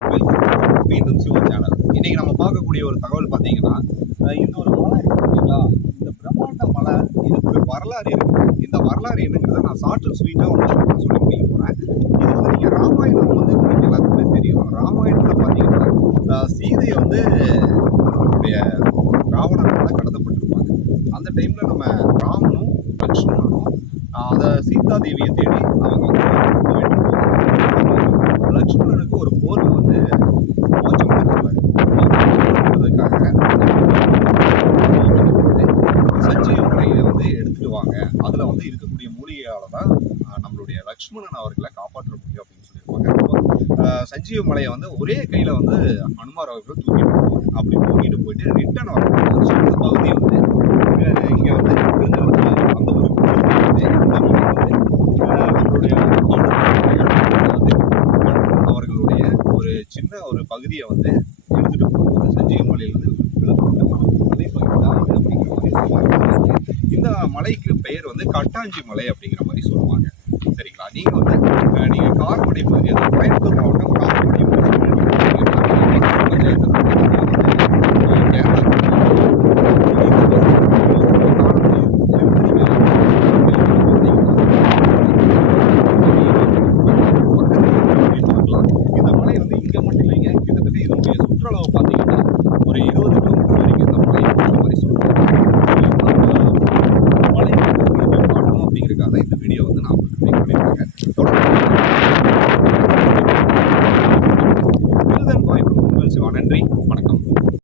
மீண்டும் சிவா சேனல். இன்னைக்கு நம்ம பார்க்கக்கூடிய ஒரு தகவல் பார்த்தீங்கன்னா, இந்த ஒரு மலை இருக்கு பார்த்தீங்களா? இந்த பிரம்மாண்ட மலை, இதுக்கு ஒரு வரலாறு இருக்கு. இந்த வரலாறு என்னங்கிறத நான் ஷார்ட் அண்ட் ஸ்வீட்டா உங்களுக்கு சொல்லி முடிக்க போறேன். இது வந்து நீங்க ராமாயணம் வந்து உங்களுக்கு எல்லாத்துக்குமே தெரியும். ராமாயணத்துல பார்த்தீங்கன்னா, சீதைய வந்து நம்மளுடைய ராவணனால கடத்தப்பட்டிருப்பாங்க. அந்த டைம்ல நம்ம ராமனும், லக்ஷ்மணனும் அத சீதா தேவிய தேடி அவங்க வந்து போயிட்டு இருப்பாங்க. லக்ஷ்மணனுக்கு ஒரு போர்ல வந்து மோட்சம் கொடுத்துருப்பாரு. கொடுக்கறதுக்காக சஞ்சீவ மலையை வந்து எடுத்துட்டு வாங்க. அதுல வந்து இருக்கக்கூடிய மூலிகையால தான் நம்மளுடைய லக்ஷ்மணன் அவர்களை காப்பாற்ற முடியும் அப்படின்னு சொல்லியிருப்பாங்க. சஞ்சீவ மலையை வந்து ஒரே கையில வந்து ஹனுமார் அவர்கள் தூக்கிட்டு போவாங்க. அப்படி தூக்கிட்டு போயிட்டு ரிட்டர்ன் வரும்போது சொந்த பகுதி வந்து இங்க வந்து இருந்திருக்கு. அந்த ஒரு பகுதி வந்து இந்த மலை வந்து நம்மளுடைய அவர்களுடைய ஒரு சின்ன ஒரு பகுதியை வந்து எடுத்துட்டு போகும்போது சஞ்சீவ மலையிலிருந்து விழுப்புட்ட அதே பகுதி தான் அது அப்படிங்கிற மாதிரி சொல்லுவாங்க. இந்த மலைக்கு பெயர் வந்து கட்டாஞ்சி மலை அப்படிங்கிற மாதிரி சொல்லுவாங்க. சரிங்களா? நீங்க வந்து நீங்க கார்குடி பகுதி, அதாவது கோயம்புத்தூர் மாவட்டம் கார்குடி